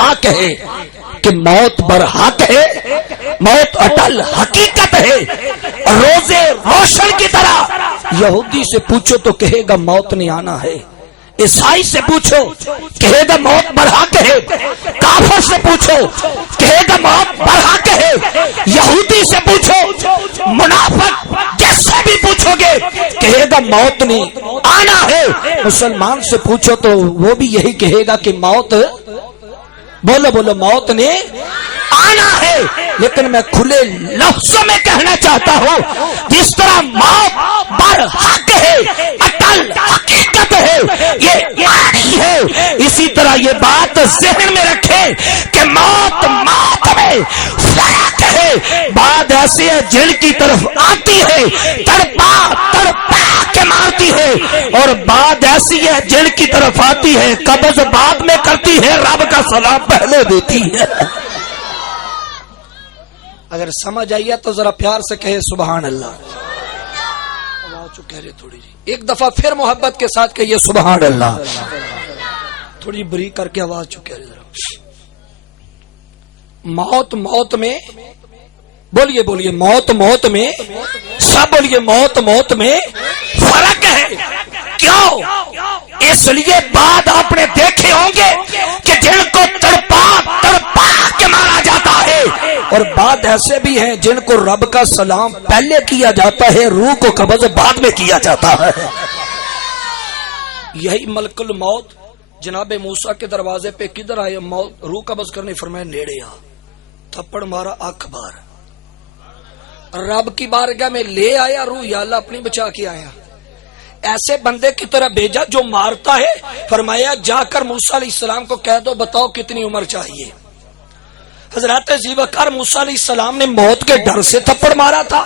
اتفاق ہے کہ موت برحق ہے, موت اٹل حقیقت ہے. روزے روشن کی طرح یہودی سے پوچھو تو کہے گا موت نہیں آنا ہے, عیسائی سے پوچھو کہے گا موت برحق ہے, کافر سے پوچھو کہے گا موت برحق ہے, یہودی سے پوچھو, منافق جس سے بھی پوچھو گے کہے گا موت نہیں آنا ہے. مسلمان سے پوچھو تو وہ بھی یہی کہے گا کہ موت, بولو بولو, موت نے آنا ہے. لیکن میں کھلے لفظوں میں کہنا چاہتا ہوں, جس طرح موت برحق ہے, اٹل حقیقت ہے, یہ آنی ہے, اسی طرح یہ بات ذہن میں رکھیں کہ موت میں فرق ہے. بات ایسی ہے جن کی طرف آتی ہے تڑپا تڑپا کے مارتی ہے, اور بات ایسی ہے جن کی طرف آتی ہے قبض بعد میں کرتی ہے, رب کا سلام پہلے دیتی ہے. اگر سمجھ آئیے تو ذرا پیار سے کہے سبحان اللہ. آواز چو کہہ رہے تھوڑی جی, ایک دفعہ پھر محبت کے ساتھ کہیے سبحان اللہ. تھوڑی بریک کر کے آواز چو کہہ رہے ذرا. موت موت میں, بولیے بولیے, موت موت میں, سب بولیے, موت موت میں فرق ہے. کیوں؟ اس لیے بعد آپ نے دیکھے ہوں گے کہ جن کو تڑپا تڑپا کے مارا جاتا ہے, اور بعد ایسے بھی ہیں جن کو رب کا سلام پہلے کیا جاتا ہے, روح کو قبض بعد میں کیا جاتا ہے. یہی ملک الموت جناب موسیٰ کے دروازے پہ کدھر آئے موت روح قبض کرنے, فرمایا نیڑے آ, تھپڑ مارا, آنکھ بار, رب کی بارگاہ میں لے آیا روح, یا اللہ اپنی بچا کے آیا. ایسے بندے کی طرح بھیجا جو مارتا ہے, فرمایا جا کر موسیٰ علیہ السلام کو کہہ دو بتاؤ کتنی عمر چاہیے. حضرت ذوالفقار موسیٰ علیہ السلام نے موت کے ڈر سے تھپڑ مارا تھا؟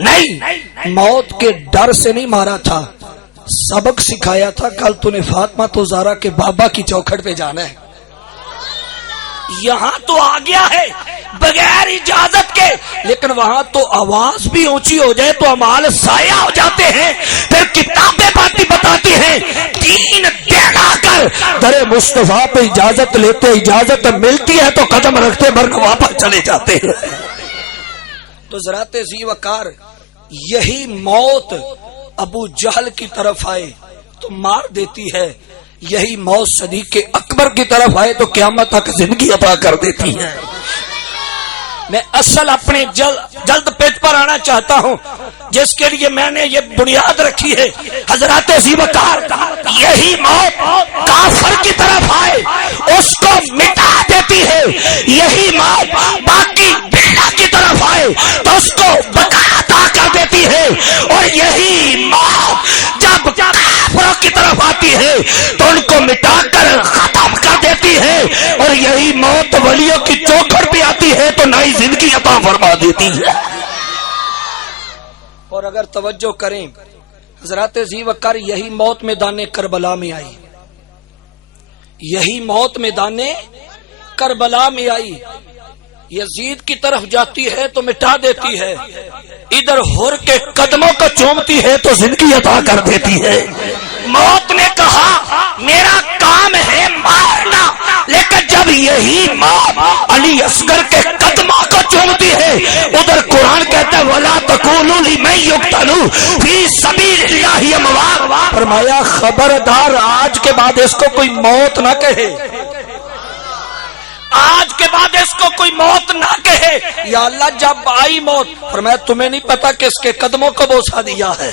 نہیں, موت کے ڈر سے نہیں مارا تھا, سبق سکھایا تھا کل تو نے فاطمہ تو زہرا کے بابا کی چوکھٹ پہ جانا ہے. یہاں تو آ گیا ہے بغیر اجازت کے, لیکن وہاں تو آواز بھی اونچی ہو جائے تو اعمال ضائع ہو جاتے ہیں. پھر کتابیں باتیں بتاتی ہیں, تین دن آ کر در مصطفیٰ پہ اجازت لیتے, اجازت ملتی ہے تو قدم رکھتے ورنہ واپس چلے جاتے ہیں. تو حضرت ذوالفقار یہی موت ابو جہل کی طرف آئے تو مار دیتی ہے, یہی موت صدیق اکبر کی طرف آئے تو قیامت تک زندگی عطا کر دیتی ہے. میں اصل اپنے جلد پیج پر آنا چاہتا ہوں جس کے لیے میں نے یہ بنیاد رکھی ہے. حضرت ذوالفقار یہی موت کافر کی طرف آئے اس کو مٹا دیتی ہے, یہی موت باقی بلا کی طرف آئے تو اس کو بقا عطا کر دیتی ہے, اور یہی موت جب کافروں کی طرف آتی ہے تو ان کو مٹا کر ختم کر دیتی ہے, اور یہی موت ولیوں کی چوکھٹ پہ آتی ہے تو نئی زندگی عطا فرما دیتی ہے. اور اگر توجہ کریں حضرت ذوالفقار یہی موت میدان کربلا میں آئی, یہی موت میدان کربلا میں آئی. یزید کی طرف جاتی ہے تو مٹا دیتی ہے, ادھر ہور کے قدموں کو چومتی ہے تو زندگی عطا کر دیتی ہے. موت نے کہا میرا کام ہے مارنا, لیکن جب یہی موت علی اصغر کے قدموں کو چومتی ہے, ادھر قرآن کہتا ہے وَلَا تَقُولُوا لِمَن يُقْتَلُ فِي سَبِيلِ اللَّهِ أَمْوَاتٌ, فرمایا خبردار آج کے بعد اس کو کوئی موت نہ کہے, آج کے بعد اس کو کوئی موت نہ کہے. یا اللہ جب آئی موت, فرمایا تمہیں نہیں پتا کہ اس کے قدموں کو بوسہ دیا ہے,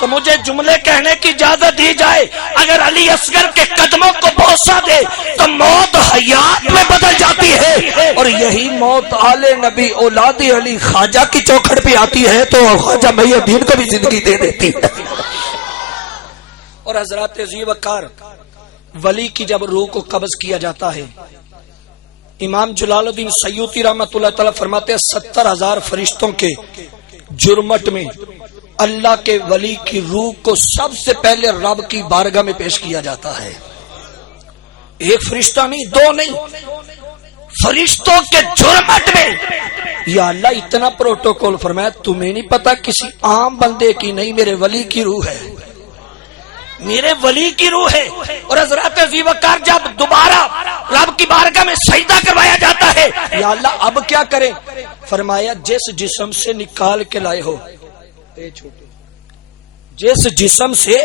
تو مجھے جملے کہنے کی اجازت دی جائے. اگر علی اصغر کے قدموں کو بوسہ دے تو موت حیات میں بدل جاتی ہے, اور یہی موت آل نبی اولاد علی خواجہ کی چوکھٹ پہ آتی ہے تو خواجہ محی الدین کو بھی زندگی دے دیتی ہے. اور حضرت ذوالفقار ولی کی جب روح کو قبض کیا جاتا ہے, امام جلال الدین سیوطی رحمۃ اللہ تعالی فرماتے ہیں 70,000 فرشتوں کے جرمٹ میں اللہ کے ولی کی روح کو سب سے پہلے رب کی بارگاہ میں پیش کیا جاتا ہے. ایک فرشتہ نہیں, دو نہیں, فرشتوں کے جرمٹ میں. یا اللہ اتنا پروٹوکول, فرمایا تمہیں نہیں پتا کسی عام بندے کی نہیں, میرے ولی کی روح ہے, میرے ولی کی روح ہے. اور حضرت ذوالفقار جب دوبارہ رب کی بارگاہ میں سجدہ کروایا جاتا ہے. یا اللہ اب کیا کریں؟ فرمایا جس جسم سے نکال کے لائے ہو، جس جسم سے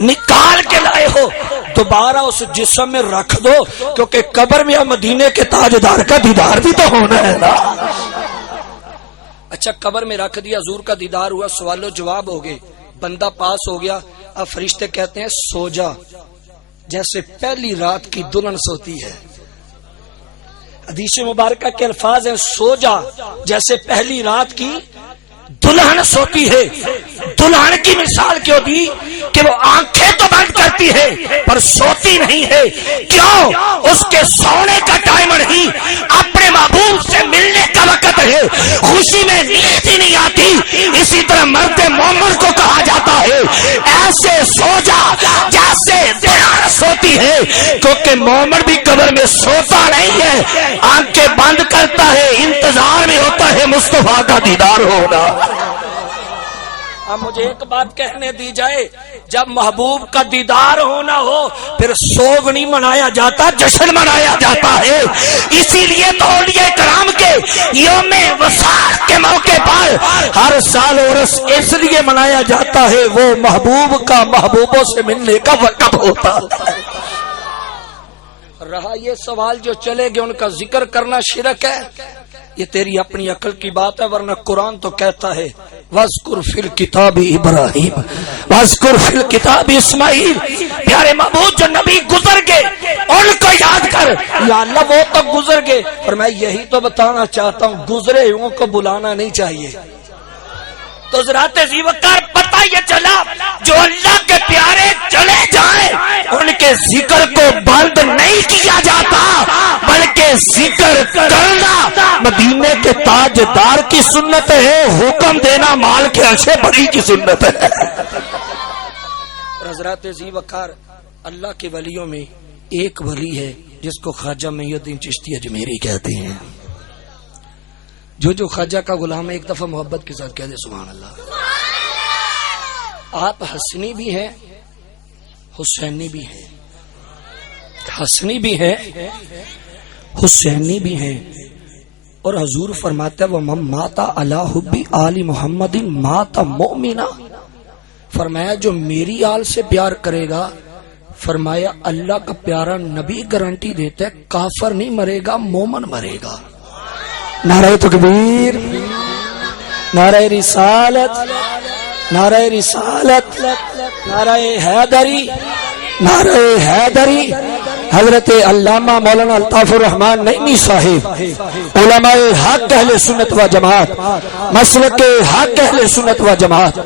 نکال کے لائے ہو دوبارہ اس جسم میں رکھ دو، کیونکہ قبر میں مدینے کے تاجدار کا دیدار بھی تو ہونا ہے نا. اچھا قبر میں رکھ دیا، حضور کا دیدار ہوا، سوال و جواب ہو گئے، بندہ پاس ہو گیا. اب فرشتے کہتے ہیں سو جا جیسے پہلی رات کی دلہن سوتی ہے. حدیث مبارکہ کے الفاظ ہیں سو جا جیسے پہلی رات کی دلہن سوتی ہے. دلہن کی مثال کیوں دی کہ وہ آنکھیں تو بند کرتی ہے پر سوتی نہیں ہے. کیوں؟ اس کے سونے کا ٹائم نہیں، اپنے محبوب سے ملنے کا وقت ہے، خوشی میں نیند ہی نہیں آتی. اسی طرح مرد مومن کو کہا جاتا ہے ایسے سو جا جیسے دلہن سوتی ہے، کیونکہ مومن بھی قبر میں سوتا نہیں ہے، آنکھیں بند کرتا ہے، انتظار میں ہوتا ہے مصطفیٰ کا دیدار ہونا. اب مجھے ایک بات کہنے دی جائے، جب محبوب کا دیدار ہونا ہو پھر سوگ نہیں منایا جاتا، جشن منایا جاتا ہے. اسی لیے تو اولیاء کرام کے یوم وصال کے موقع پر ہر سال عرس اس لیے منایا جاتا ہے وہ محبوب کا محبوبوں سے ملنے کا وقت ہوتا ہے. رہا یہ سوال جو چلے گئے ان کا ذکر کرنا شرک ہے، یہ تیری اپنی عقل کی بات ہے، ورنہ قرآن تو کہتا ہے وَاذْكُرْ فِي الْكِتَابِ ابراہیم وَاذْكُرْ فِي الْكِتَابِ اسماعیل. پیارے محبوب جو نبی گزر گئے ان کو یاد کر. یا اللہ وہ تو گزر گئے، اور میں یہی تو بتانا چاہتا ہوں گزرے ہوں کو بلانا نہیں چاہیے. تو حضرات ذی وقار پتہ یہ چلا جو اللہ کے پیارے چلے جائیں ان کے ذکر کو بند نہیں کیا جاتا، بلکہ ذکر کرنا مدینے کے تاجدار کی سنت ہے، حکم دینا مال کے عرشے بڑی کی سنت ہے. حضرات ذی وقار اللہ کے ولیوں میں ایک ولی ہے جس کو خواجہ معین الدین چشتی اجمیری کہتے ہیں. جو خواجہ کا غلام ہے ایک دفعہ محبت کے ساتھ کہہ دے سبحان اللہ. آپ حسنی بھی ہیں حسینی بھی ہیں، حسنی بھی ہیں حسینی بھی ہیں. اور حضور فرماتا ہے وَمَن مَاتَ عَلَىٰ حُبِّ آلِ مُحَمَّدٍ مَاتَ مُؤْمِنًا. فرمایا جو میری آل سے پیار کرے گا، فرمایا اللہ کا پیارا نبی گارنٹی دیتا ہے کافر نہیں مرے گا، مومن مرے گا. نعرہ تکبیر، نعرہ رسالت، نعرہ رسالت، نعرہ حیدری، نعرہ حیدری. حضرت علامہ مولانا الطاف الرحمن نعیمی صاحب علماء حق اہل سنت و جماعت، مسلک حق اہل سنت و جماعت.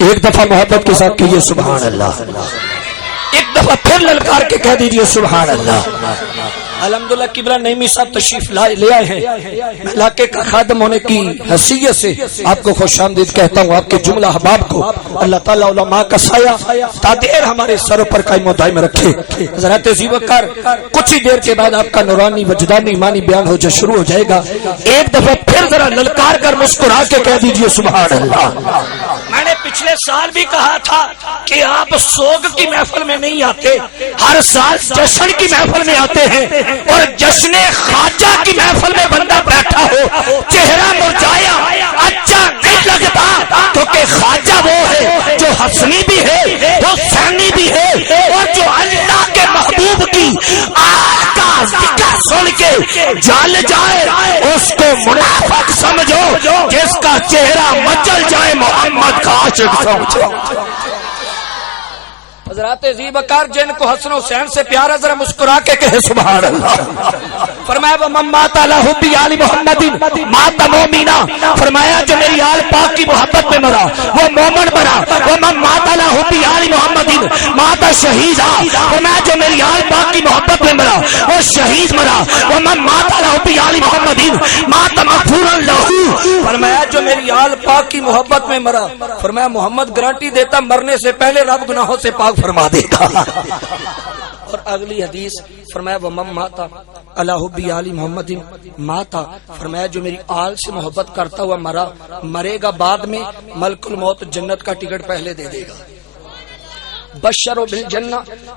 ایک دفعہ محبت کے ساتھ کہیے سبحان اللہ، ایک دفعہ پھر للکار کے کہہ دیجئے سبحان اللہ. الحمدللہ قبلہ نعیمی صاحب تشریف لے آئے ہیں. علاقے کا خادم ہونے کی حیثیت سے آپ کو خوش آمدید کہتا ہوں. آپ کے جملہ احباب کو اللہ تعالیٰ علماء کا سایہ تادیر ہمارے سروں پر قائم و دائم رکھے. حضرات ذی وقار کچھ ہی دیر کے بعد آپ کا نورانی وجدانی ایمانی بیان ہو جائے شروع ہو جائے گا. ایک دفعہ پھر ذرا للکار کر مسکرا کے کہہ دیجئے سبحان اللہ. میں نے پچھلے سال بھی کہا تھا کہ آپ سوگ کی محفل میں نہیں آتے، ہر سال جشن کی محفل میں آتے ہیں. اور جشن خواجہ کی محفل میں بندہ بیٹھا ہو چہرہ مرجھایا اچھا نہیں لگتا، کیونکہ خواجہ وہ ہے جو حسنی بھی ہے وہ حسینی بھی ہے، اور جو اللہ کے محبوب کی آہ کا ذکر سن کے جل جائے اس کو منافق سمجھو، جس کا چہرہ مچل جائے محمد کا عاشق سمجھو. حضرات ذی وقار جن کو حسن حسین سے پیار ہے ذرا مسکرا کے کہے سبحان اللہ. فرمایا وَمَن مَاتَ عَلَىٰ حُبِّ آلِ مُحَمَّدٍ مَاتَ مُؤْمِنًا. فرمایا جو میری آل پاک کی محبت میں مرا وہ مومن مرا. وَمَن مَاتَ عَلَىٰ حُبِّ آلِ مُحَمَّدٍ مَاتَ شَہِیدًا. فرمایا جو میری آل پاک کی محبت میں مرا وہ شہید مرا. وَمَن مَاتَ عَلَىٰ حُبِّ آلِ مُحَمَّدٍ مَاتَ مَغْفُورًا لَهُ. فرمایا جو میری آل پاک کی محبت میں مرا، فرمایا محمد گارنٹی دیتا مرنے سے پہلے رب گناہوں سے پاک فرما دے گا. اور اگلی حدیث فرمایا ومن ماتا علی حب آل محمد ماتا، فرمایا جو میری آل سے محبت کرتا ہوا مرے گا بعد میں ملک الموت جنت کا ٹکٹ پہلے دے دے گا. بشروا بالجنہ،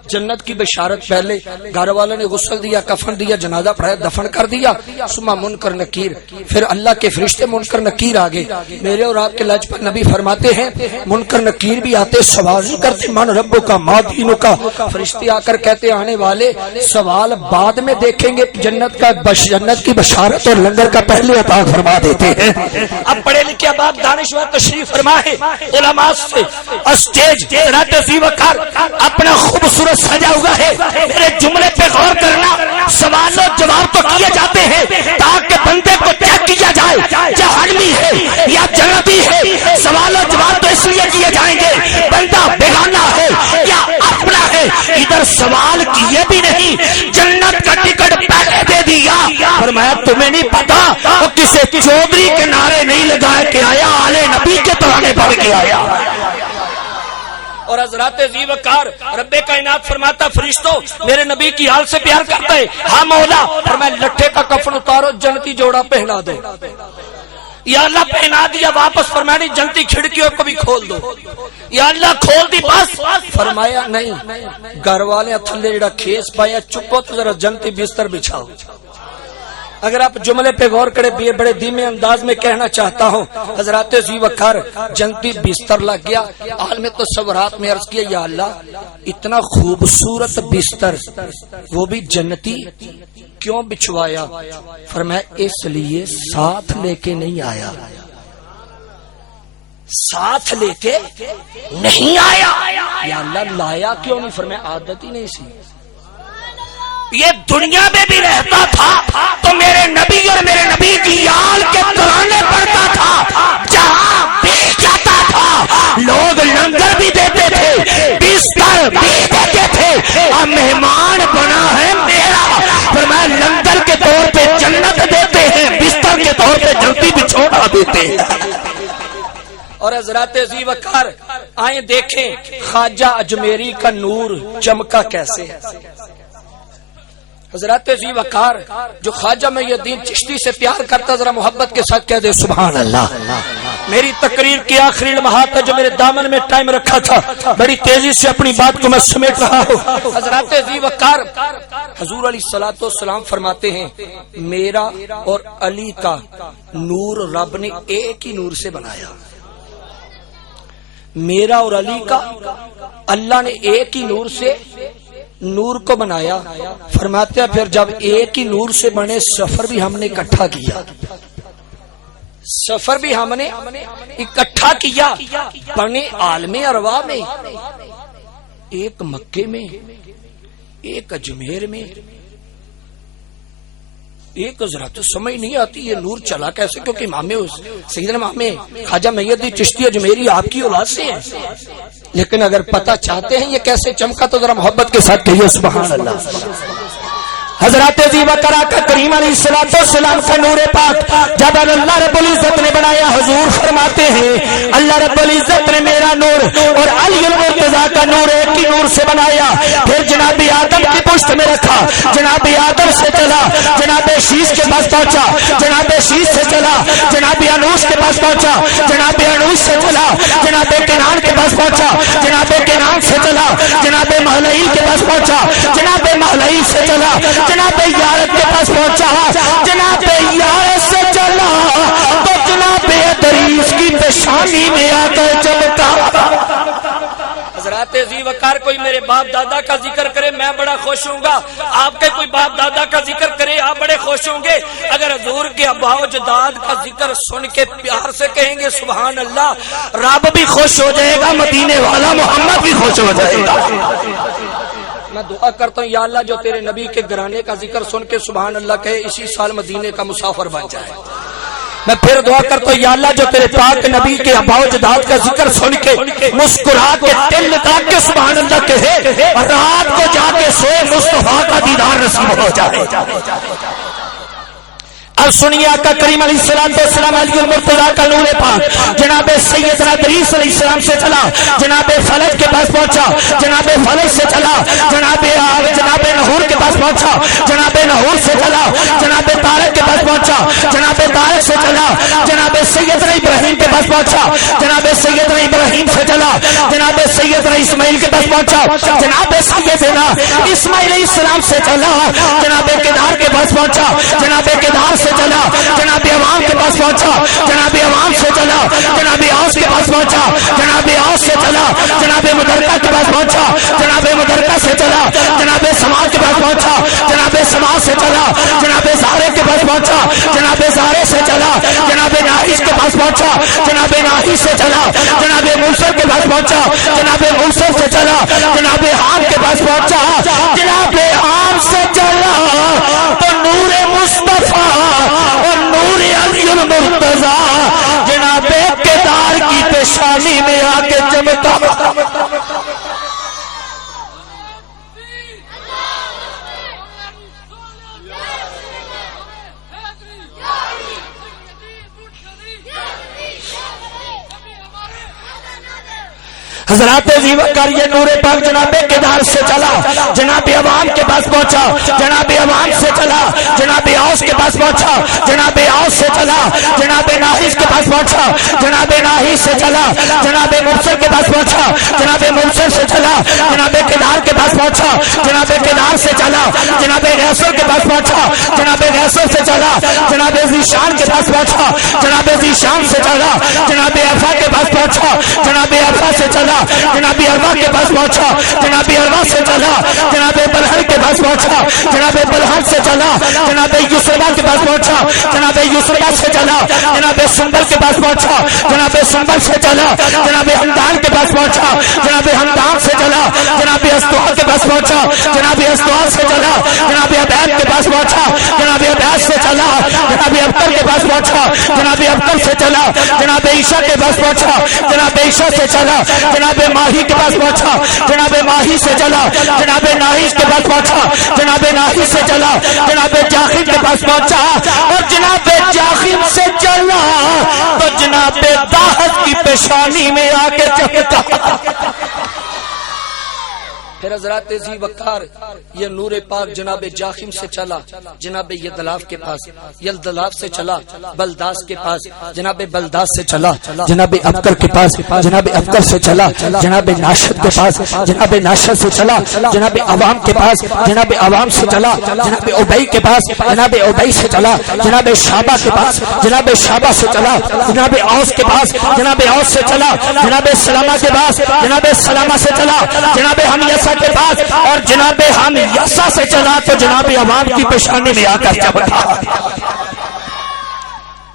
جنت کی بشارت پہلے. گھر والوں نے غسل دیا، کفن دیا، جنازہ پڑھایا، دفن کر دیا. ثم منکر نکیر، پھر اللہ کے فرشتے منکر نکیر آگے. میرے اور آپ کے لج پر نبی فرماتے ہیں منکر نکیر بھی آتے، سوال نہیں کرتے من ربو کا ما دینو کا. فرشتے آ کر کہتے آنے والے سوال بعد میں دیکھیں گے، جنت کی بشارت اور لنگر کا پہلے عطا فرما دیتے ہیں. اب پڑھے لکھے اب دانشور تشریف فرمائے علماء سے اسٹیج اپنا خوبصورت سجا ہوا ہے. میرے جملے پہ غور کرنا، سوال و جواب تو کیے جاتے ہیں تاکہ بندے کو چیک کیا جائے جہنمی ہے یا جنتی ہے. سوال و جواب تو اس لیے کیے جائیں گے بندہ بیگانہ ہے یا اپنا ہے. ادھر سوال کیے بھی نہیں، جنت کا ٹکٹ پہلے دے دیا. فرمایا تمہیں نہیں پتا وہ کسی چودھری کے نعرے نہیں لگائے کہ آیا آلے نبی کے ترانے پڑھ کے آیا. اور حضرات ذی وقار رب کائنات فرماتا فرشتوں میرے نبی کی حال سے پیار کرتا ہے. ہاں مولا. فرمایا لٹھے کا کفن اتارو، جنتی جوڑا پہنا دو. یا اللہ پہنا دیا واپس. فرمایا نہیں جنتی کھڑکیوں کو بھی کھول دو. یا اللہ کھول دی بس. فرمایا نہیں، گھر والے تھلے جڑا کھیس پایا چپو تو ذرا جنتی بستر بچھاؤ. اگر آپ جملے پہ غور کرے بڑے دھیمے انداز میں کہنا چاہتا ہوں حضرات ذی وقار جنتی بستر لگ گیا. عالم تصورات میں عرض کیا یا اللہ اتنا خوبصورت بستر وہ بھی جنتی کیوں بچھوایا؟ فرمایا اس لیے ساتھ لے کے نہیں آیا. ساتھ لے کے نہیں آیا. یا اللہ لایا کیوں نہیں؟ فرمایا عادت ہی نہیں سی. یہ دنیا میں بھی رہتا تھا تو میرے نبی اور میرے نبی کی آل کے ترانے پڑتا تھا. جہاں بھی جاتا تھا لوگ لنگر بھی دیتے تھے، بستر بھی دیتے تھے. اب مہمان بنا ہے میرا. فرمایا لنگر کے طور پہ جنت دیتے ہیں، بستر کے طور پہ جنتی بچھوڑا دیتے ہیں. اور حضرات ذی وقار آئیں دیکھیں خواجہ اجمیری کا نور چمکا کیسے. حضرات ذی وقار جو خواجہ معین چشتی سے پیار کرتا ذرا محبت کے ساتھ کہہ دے سبحان اللہ. میری تقریر کی آخری لمحات ہے جو میرے دامن میں ٹائم رکھا تھا، بڑی تیزی سے اپنی بات کو میں سمیٹ رہا ہوں. حضرات ذی وقار حضور علیہ الصلوۃ والسلام فرماتے ہیں میرا اور علی کا نور رب نے ایک ہی نور سے بنایا. میرا اور علی کا اللہ نے ایک ہی نور سے نور کو بنایا. فرماتے ہیں پھر جب ایک ہی نور سے بنے سفر بھی ہم نے اکٹھا کیا. سفر بھی ہم نے اکٹھا کیا. بنے عالم ارواح میں، ایک مکے میں، ایک اجمیر میں، ایک ذرا تو سمجھ نہیں آتی یہ نور چلا کیسے، کیونکہ امام سیدنا امام خواجہ معین چشتی اجمیری آپ کی اولاد سے ہے. لیکن اگر پتہ چاہتے ہیں یہ کیسے چمکا تو ذرا محبت کے ساتھ کہیے سبحان اللہ. حضرات ذی وقار کا کریم علیہ الصلوۃ والسلام کا نور پاک جب اللہ رب العزت نے بنایا، حضور فرماتے ہیں اللہ رب العزت نے میرا نور اور علی المرتضیٰ کا نور ایک ہی نور سے بنایا. پھر جناب آدم کی پشت میں رکھا، جناب آدم سے چلا جناب شیش کے پاس پہنچا، جناب شیش سے چلا جناب انوش کے پاس پہنچا، جناب انوش سے چلا جناب کنان کے پاس پہنچا، جناب کنان سے چلا جناب محلئیل کے پاس پہنچا، جناب محلئیل سے چلا جناب یارت کے پاس پہنچا، جناب یارت سے چلا تو جناب ادریس کی پیشانی میں آ کر چمکا. حضرات ذی وقار کوئی میرے باپ دادا کا ذکر کرے میں بڑا خوش ہوں گا، آپ کے کوئی باپ دادا کا ذکر کرے آپ بڑے خوش ہوں گے. اگر حضور کے ابا و اجداد کا ذکر سن کے پیار سے کہیں گے سبحان اللہ، رب بھی خوش ہو جائے گا، مدینے والا محمد بھی خوش ہو جائے گا. میں دعا کرتا ہوں یا اللہ جو تیرے نبی کے گھرانے کا ذکر سن کے سبحان اللہ کہے اسی سال مدینے کا مسافر بن جائے. میں پھر دعا کرتا ہوں یا اللہ جو تیرے پاک نبی کے آباء و اجداد کا ذکر سن کے مسکرا کے دل لگا کے سبحان اللہ کہے اور رات کو جا کے سوئے مصطفیٰ کا دیدار نصیب ہو جائے. اب سنیے آقا کریم علیہ السلام علی المرتضیٰ کا نور پاک جناب سیدنا ادریس علیہ السلام سے چلا جناب فلک کے پاس پہنچا جناب فلک سے چلا جناب نحور کے پاس پہنچا جناب نحور سے چلا جناب طارق کے پاس پہنچا جناب طارق سے چلا جناب سیدنا ابراہیم کے پاس پہنچا جناب سیدنا ابراہیم سے چلا جناب سیدنا اسماعیل کے پاس پہنچا جناب سیدنا اسماعیل علیہ السلام سے چلا جناب کدار کے پاس پہنچا جناب کدار سے چلا جناب عوام کے پاس پہنچا جناب عوام سے چلا جناب آس کے پاس پہنچا جناب آس سے چلا جناب مدرکہ کے پاس پہنچا جناب مدرکہ سے چلا جناب سماج کے پاس پہنچا جناب سماج سے چلا جناب زارے کے پاس پہنچا جناب زارے سے چلا جناب ناہیس کے پاس پہنچا جناب ناہیس سے چلا جناب موسر کے پاس پہنچا جناب موسر سے چلا جناب حام کے پاس پہنچا جناب حام سے چلا تو نور مصطفیٰ اور نور علی المرتضیٰ جناب کدار کی پیشانی میں آ کے چمکا حضرات زیوکر یہ نور پاک جناب کدار سے چلا جناب عوام کے پاس پہنچا جناب عوام سے چلا جناب اوس کے پاس پہنچا جناب اوس سے چلا جناب ناہیس کے پاس پہنچا جناب ناہیس سے چلا جناب مرسل کے پاس پہنچا جناب مرسل سے چلا جناب کدار کے پاس پہنچا جناب کدار سے چلا جناب ریسر کے پاس پہنچا جناب ریسر سے چلا جناب ذیشان کے پاس پہنچا جناب ذیشان سے چلا جناب عفا کے پاس پہنچا جناب عفا سے چلا جناب اروا کے پاس پہنچا جناب اروا سے چلا جناب بلہر کے پاس پہنچا جناب بلہر سے چلا جناب یسربا کے پاس پہنچا جناب یسربا سے چلا جناب سنبل کے پاس پہنچا جناب سنبل سے چلا جناب ہمدان کے پاس پہنچا جناب ہمدان سے چلا جناب استوا کے پاس پہنچا جناب استوا سے چلا جناب عبید کے پاس پہنچا جناب عبید سے چلا جناب ابتر کے پاس پہنچا جناب ابتر سے چلا جناب عیشا کے پاس پہنچا جناب عیشا سے چلا جناب ماہی کے پاس پہنچا جناب ماہی سے چلا جناب ناہیس کے پاس پہنچا جناب ناہیس سے چلا جناب جاخم کے پاس پہنچا اور جناب جاخم سے چلا تو جناب داہت کی پیشانی میں آ کے چمکا پھر حضرات ذی وقار یہ نور پاک جناب جاخم سے چلا جناب یدلاف کے پاس یلدلاف سے چلا بلداس کے پاس جناب بلداس سے چلا جناب ابکر کے پاس جناب ابکر سے چلا جناب ناشد کے پاس جناب ناشد سے چلا جناب عوام کے پاس جناب عوام سے چلا جناب ابئی کے پاس جناب ابئی سے چلا جناب شابہ کے پاس جناب شابہ سے چلا جناب اوس کے پاس جناب اوس سے چلا جناب سلامہ کے پاس جناب سلامہ سے چلا جناب ہمیسہ کے پاس اور جناب ہم یسا سے چلا تو جناب عوام کی پیشانی میں آ کر چمکا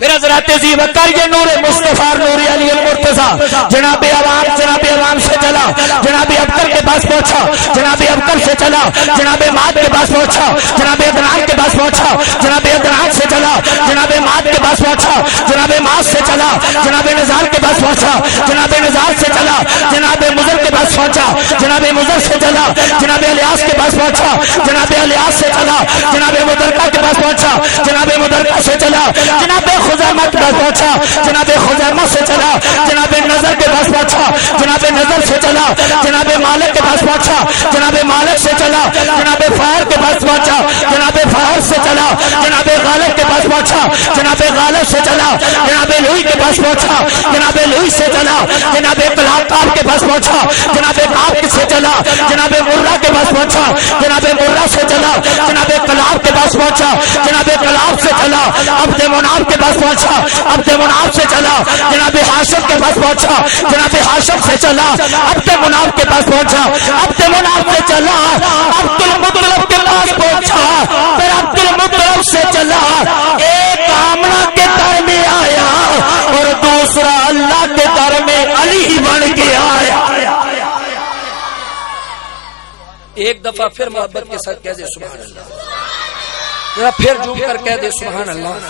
پھر حضرات ذی وقار یہ نور مصطفیٰ نور علی المرتضیٰ جناب عوام سے چلا جناب ابکر کے پاس پہنچا جناب ابکر سے چلا جناب ماد کے پاس پہنچا جناب ادنان کے پاس پہنچا جناب ادنان سے چلا جناب ماد کے پاس پہنچا جناب ماد سے چلا جناب نزار کے پاس پہنچا جناب نزار سے چلا جناب مزر کے پاس پہنچا جناب مزر سے چلا جناب الیاس کے پاس پہنچا جناب الیاس سے چلا جناب مدرکہ کے پاس پہنچا جناب مدرکہ سے چلا جناب خزیمہ کے پاس پہنچا جناب خزیمہ سے چلا جناب نظر کے پاس پہنچا جناب نظر سے چلا جناب مالک کے پاس پہنچا جناب مالک سے چلا جناب فہر کے پاس پہنچا جناب فہر سے چلا جناب غالب کے پاس پہنچا جناب غالب سے چلا جناب لوئی کے پاس پہنچا جناب لوئی سے چلا جناب کلاب کے پاس پہنچا جناب کاب سے چلا جناب مرہ کے پاس پہنچا جناب مرہ سے چلا جناب کلاب کے پاس پہنچا جناب کلاب سے چلا عبد مناف کے پاس پہنچا عبد مناف سے چلا جناب ہاشم کے پاس پہنچا جناب ہاشم سے چلا عبد مناف کے پاس پہنچا عبد مناف سے چلا عبد المطلب کے پاس پہنچا پھر عبد المطلب سے چلا ایک آمنہ کے در میں آیا اور دوسرا اللہ کے در میں علی بن کے آیا ایک دفعہ پھر محبت کے ساتھ کہہ دے سبحان اللہ پھر جھوم کر کہہ دے سبحان اللہ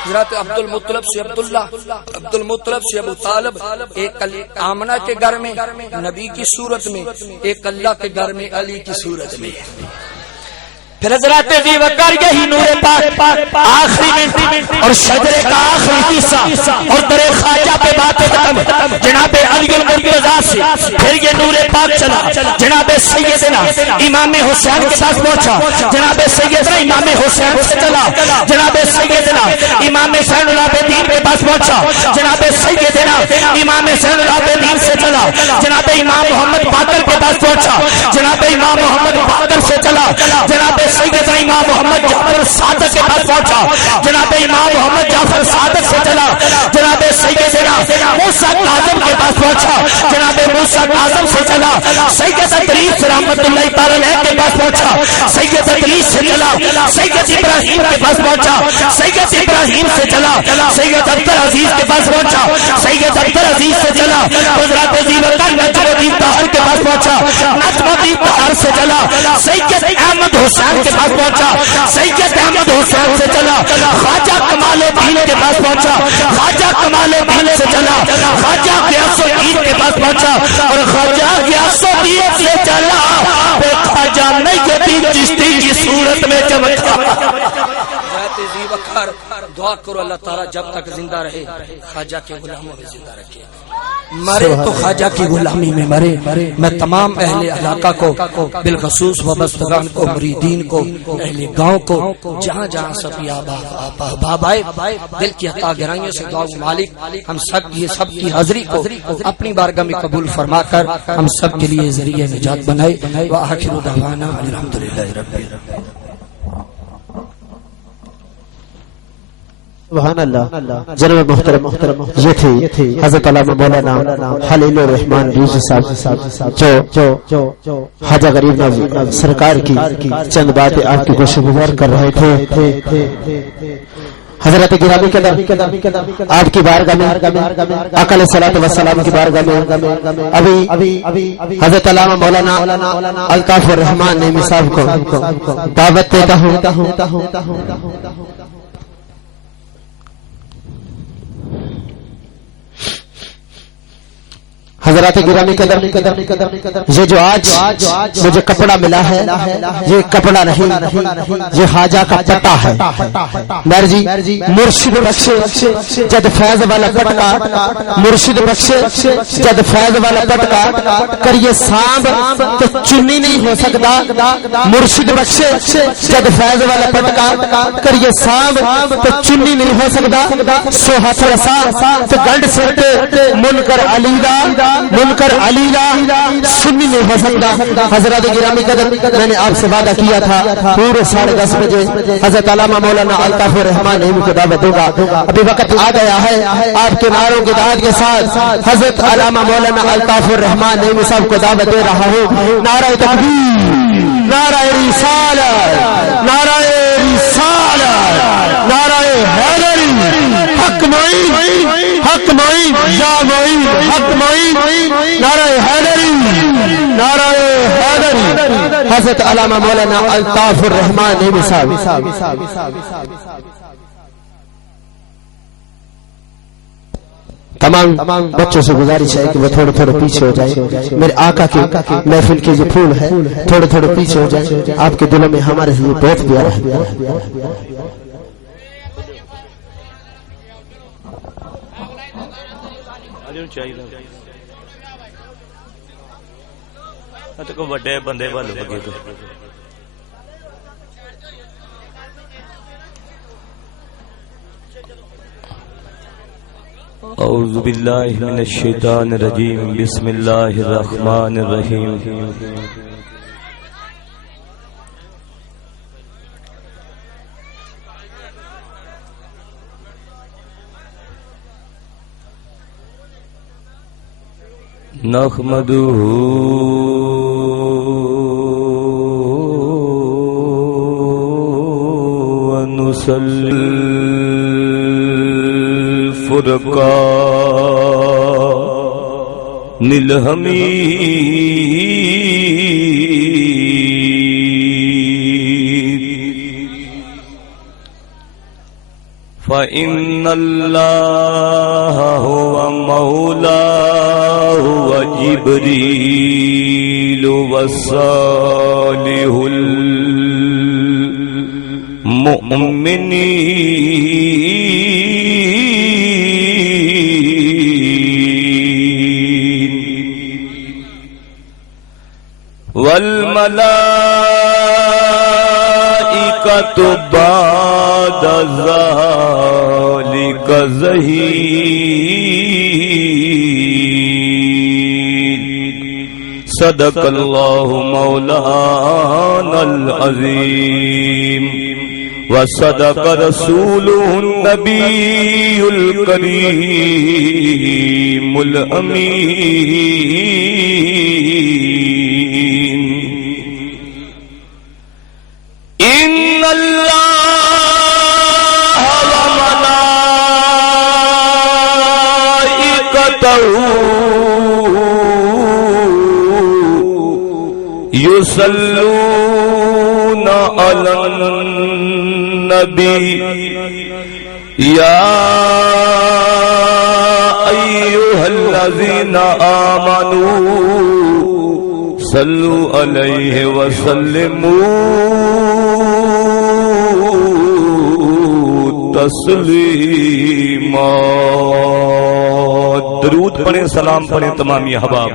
حضرت عبد المطلب سے عبداللہ عبد المطلب سے ابو طالب ایک آمنہ کے گھر میں نبی کی صورت میں ایک اللہ کے گھر میں علی کی صورت میں پھر حضرت ذی وقار یہی نور پاک آخری منٹ اور شجرے کا آخری حصہ اور در خواجہ پہ بات ختم. جناب علی المرتضیٰ سے پھر یہ نور پاک چلا. جناب سیدنا امام حسین کے پاس پہنچا. جناب سیدنا امام حسین سے چلا. جناب سیدنا امام زین العابدین کے پاس پہنچا. جناب سیدنا امام زین العابدین سے چلا. جناب امام محمد باقر کے پاس پہنچا. جناب امام محمد باقر سے چلا. جناب سیدنا امام محمد جعفر صادق کے پاس پہنچا. جناب امام محمد جعفر صادق سے چلا. جناب سیدنا موسیٰ کاظم کے پاس پہنچا. جناب موسیٰ کاظم سے چلا. سید ادریس رحمت اللہ تعالی علیہ کے پاس پہنچا. سید ادریس سے چلا. سید ابراہیم کے پاس پہنچا. سید ابراہیم سے چلا. سید عبد العزیز کے پاس پہنچا. سید عبد العزیز سے چلا. حضرت زیورتان نجم الدین طاہر کے پاس پہنچا. نجم الدین طاہر سے چلا. سید احمد حسین کے پاس پہنچا. سید احمد حسین سے چلا. خواجہ کمال الدین کے پاس پہنچا. خواجہ کمال الدین سے چلا. خواجہ غیاث الدین کے پاس پہنچا. اور خواجہ غیاث الدین سے چلا. خواجہ نعیم چشتی کی صورت میں چمکا. دعا کرو اللہ تعالیٰ جب تک زندہ رہے خواجہ کے غلاموں میں زندہ رکھے. مرے تو خواجہ کی غلامی میں مرے. میں تمام اہل علاقہ کو بالخصوص وابستگان کو, مریدین کو, اہل گاؤں کو, جہاں جہاں سب احباب آئے دل کی عطا گرائیوں سے دعا مالک ہم سب کی حاضری کو اپنی بارگاہ میں قبول فرما کر ہم سب کے لیے ذریعہ نجات بنائے. وآخر دعوانا الحمدللہ رب العالمین. سبحان اللہ. جناب محترم یہ تھی حضرت علامہ مولانا خلیل الرحمان ریزی صاحب جو خواجہ غریب نواز سرکار کی چند باتیں آپ کی گوش گزار کر رہے تھے. حضرت گرامی قدر آپ کی بارگاہ میں آقا علیہ الصلوۃ والسلام کی بارگاہ میں ابھی حضرت علامہ مولانا الطاف الرحمان نعیمی صاحب کو دعوت دیتا ہوں. حضرات گرامی قدر یہ جو آج مجھے کپڑا ملا ہے یہ کپڑا نہیں, یہ خواجہ کا پٹا ہے. مرجی مرشد بخشے جد فیض والا پٹکا. مرشد بخشے جد فیض والا پٹکا کریے سانب تو چنی نہیں ہو سکتا. مرشد بخشے جد فیض والا پٹکا کریے سانب تو چنی نہیں ہو سکتا. سو ہاتھ رسا تو گنڈ سے منکر علیلا سنی نہیں ہو سکتا. حضرات گرامی قدر میں نے آپ سے وعدہ کیا تھا پورے 10:30 بجے حضرت علامہ مولانا الطاف الرحمان نعیمی کو دعوت دوں گا. ابھی وقت آ گیا ہے. آپ کے نعروں کی دعوت کے ساتھ حضرت علامہ مولانا الطاف الرحمان نعیمی صاحب کو دعوت دے رہا ہوں. نعرہ تکبیر, نعرہ رسالت, نعرہ رسالت, نعرہ حیدری, حق معین, حق معین, یا معین, حق معین, نعرہ حیدری, نعرہ حیدری. حضرت علامہ مولانا الطاف الرحمان نعیمی صاحب. تمام بچوں سے گزارش ہے کہ وہ تھوڑے پیچھے ہو جائیں. میرے آقا کی محفل کے جو پھول ہے تھوڑے پیچھے ہو جائیں. آپ کے دلوں میں ہمارے لیے بہت پیارا ہے. کو بڑے بندے والے لگے تو اعوذ باللہ من الشیطان الرجیم. بسم اللہ الرحمن الرحیم. نحمدہ ونصلی الفرقان الحمید فإن اللہ هو مولاه وجبریل والصالح المؤمنين والملائكة بعد ذلك ظهير صدق الله مولانا العظيم وصدق رسوله النبي الكريم الأمين إن الله وملائكته يصلون على النبي يا أيها الذين آمنوا صلوا عليه وسلموا تسلیما. درود پڑھیں، سلام پڑھیں تمامی احباب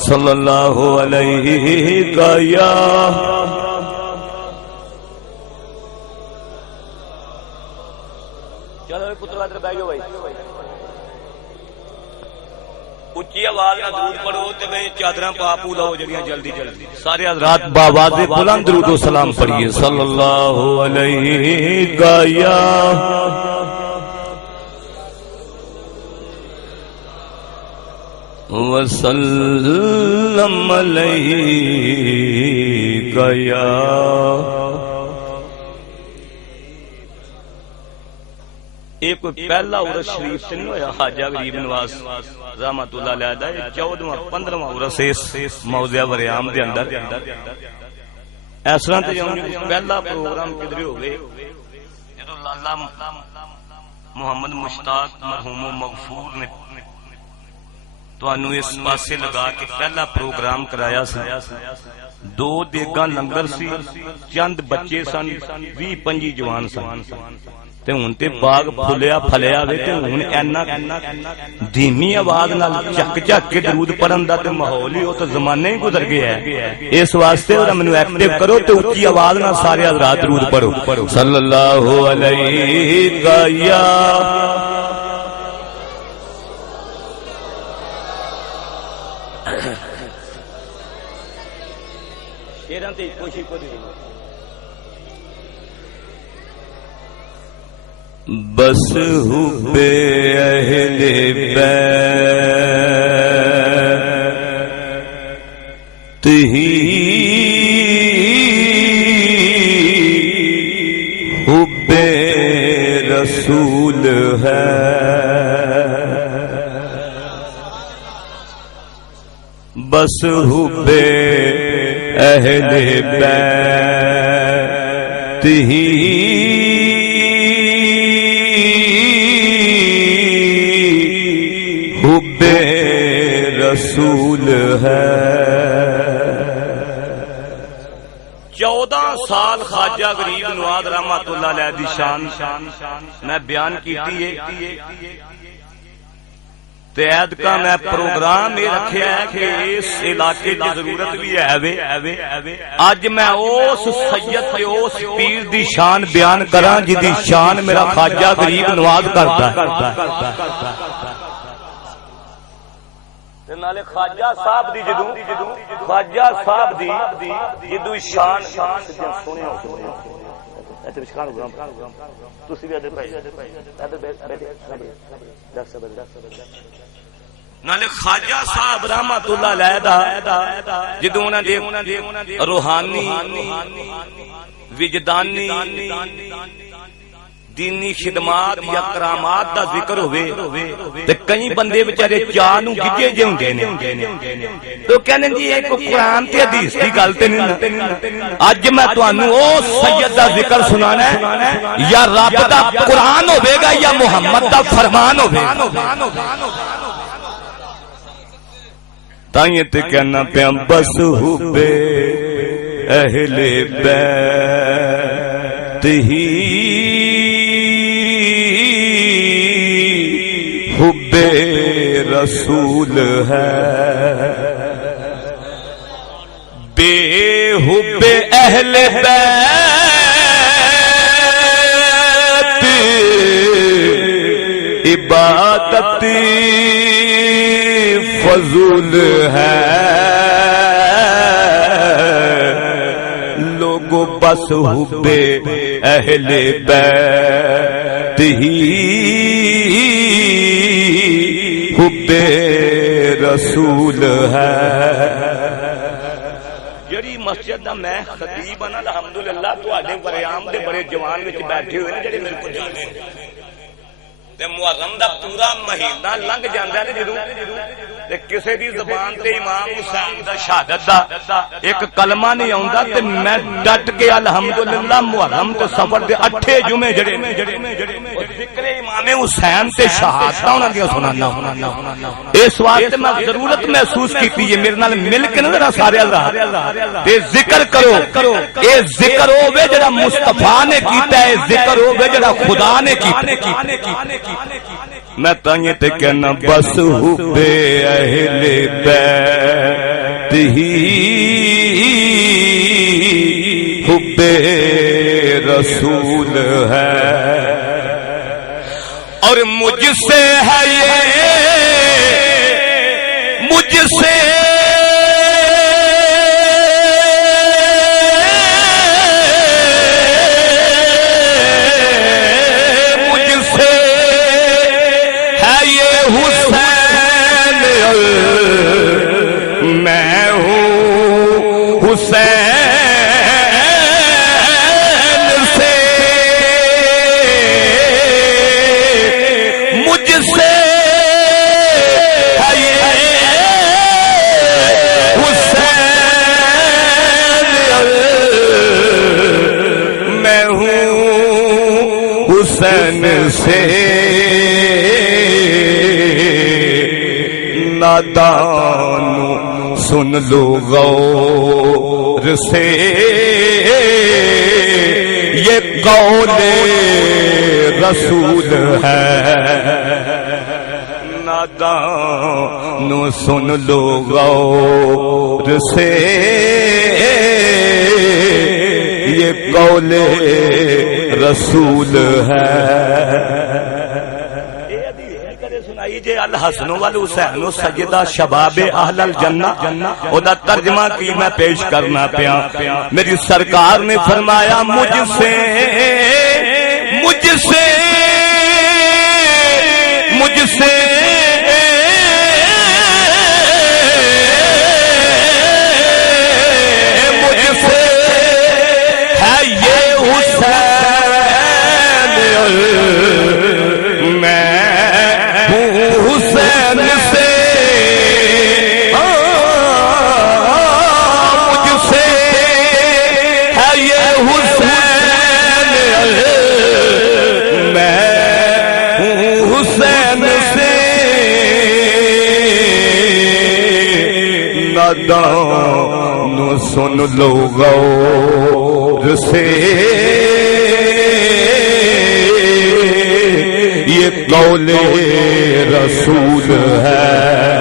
صلی اللہ علیہ کا یا اچھی آواز نہ درود پڑھو تے میں چادراں پا پولا ہو جڑیاں جلدی جلدی. سارے حضرات باواز بلند درود و سلام پڑھیے صلی اللہ علیہ کا یا وسلم علیہ کا یا. ایک پہلا عرس شریف سے نہیں ہویا خواجہ غریب نواز رحمت اللہ علیہ دا 14واں 15واں عرس اس موضع وریام دے اندر اس طرح تے پہلا پروگرام کدھر ہو گئے جدوں لالا محمد مشتاق مرحوم و مغفور نے تانوں اس پاسے لگا کے پہلا پروگرام کرایا سی. 2 دیگاں لنگر سی، چند بچے سن، 20-25 جوان سن. تے ہن تے باغ پھلیا پھلیا وے تے ہن اینا دھیمی آواز نال چک چک کے درود پڑھن دا تے ماحول ہی او تے زمانہ ہی گزر گیا ہے. اس واسطے اور مینوں ایکٹیو کرو تے اونچی آواز نال سارے حضرات درود پڑھو صلی اللہ علیہ کا یا. شیراں تے کوشش کرو. بس حب اہل بیت ہی حب رسول ہے. بس حب اہل بیت ہی حب رسول ہے. 14 سال خواجہ غریب نواز رحمت اللہ علیہ دی شان میں بیان کیتی ہے. تیاد کا میں پروگرام یہ رکھیا ہے کہ اس علاقے کی ضرورت بھی ہے. اج میں اس سید تے اس پیر دی شان بیان کراں جدی شان میرا خواجہ غریب نواز کرتا ہے. نالے خواجہ صاحب دی جدوں خواجہ صاحب دی جدوں شان سونے ایتھے وچکار ہو تسی بھی ادھر بھائی ادھر بیٹھے نالے خواجہ صاحب رحمت اللہ علیہ دا جدوں انہاں دے روحانی وجدانی دینی خدمات یا کرامات دا ذکر ہوئے تے کئی بندے بیچارے چاہ نو گجے جے ہوندے نے تو کہنے جی ایک قرآن تے حدیث دی گل تے نہیں. اج میں تانوں او سید دا ذکر سنانا ہے یا رب دا قرآن ہوے گا یا محمد دا فرمان ہوے گا. تائیں تے کہنا پیا بس حب اہل بیت ہی حب رسول ہے، بے حب اہل بیت عبادت فضول ہے، لوگوں بس حب اہل بیت ہی حب رسول ہے۔ جڑی مسجد دا میں خطیب ہاں الحمدللہ تواڈے پریام دے بڑے جوان وچ بیٹھے ہوئے نے جڑے میرے کو جانے تے محرم دا پورا مہینہ لنگ جاندا ہے جدوں تے کسے دی زبان تے امام حسین دا شہادت دا ایک کلمہ نہیں آوندا تے میں ڈٹ کے الحمدللہ محرم تے سفر دے 8 جمعے جڑے ذکر امام حسین تے شہادت انہاں دی سنانا۔ اس واسطے میں ضرورت محسوس کیتی ہے میرے نال مل کے ذرا سارے حضرات تے ذکر کرو، اے ذکر ہوے جڑا مصطفیٰ نے کیتا ہے، ذکر ہوے جڑا خدا نے کیتا ہے۔ میں تائیں تے کہنا بس حب اہل بیت ہی حب رسول ہے، اور مجھ سے ہے یہ مجھ سے میں ہوں حسین سے، مجھ سے ہے یہ حسین، میں ہوں حسین سے، نادانو سن لو غور سے یہ قول رسول ہے، نادانو سن لو غور سے یہ قول رسول ہے۔ جے الحسن والحسین سجدہ شباب اہل الجنہ، او دا ترجمہ کی میں پیش کرنا پیا۔ میری سرکار نے فرمایا مجھ سے مجھ سے مجھ سے مجھ سے ہے یہ حسین، میں حسین سے، مجھ سے ہے یہ حسین، میں ہوں حسین سے، نادانو سن لو غور سے یہ قول رسول ہے۔